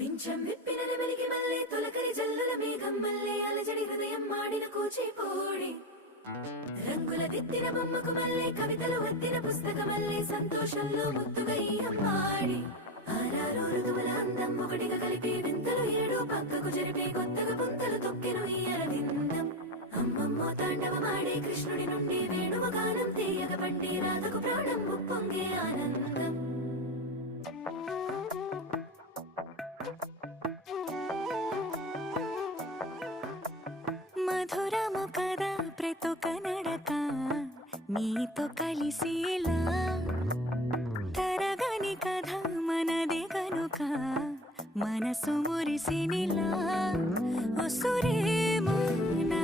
పింఛం విప్పిన నెమలికి మల్లె తొలకరి జల్లుల మేఘం మల్లె అలజడి హృదయం మాడిన కూచిపోడి రంగుల దిద్దిన బొమ్మకు మల్లె కవితలు వద్దిన పుస్తకమల్లె సంతోషంలో ముద్దుగా ఈ అమ్మాడి ఆరారు ఋతువుల అందం ఒకటిగా కలిపి వింతలు ఏడు పక్కకు జరిపే కొత్తగా పుంతలు తొక్కెను ఈ అరవిందం అమ్మమ్మో తాండవమాడే కృష్ణుడి నుండి వేణువ గానం తీయగ పండి రాధకు ప్రాణం ఉప్పొంగే ఆనందం మధురము కదా ప్రతొక నడక నీతో కలిసేలా తరగని కథ మనదే కనుక మనసు మురిసినిలా ఉసురేమో నా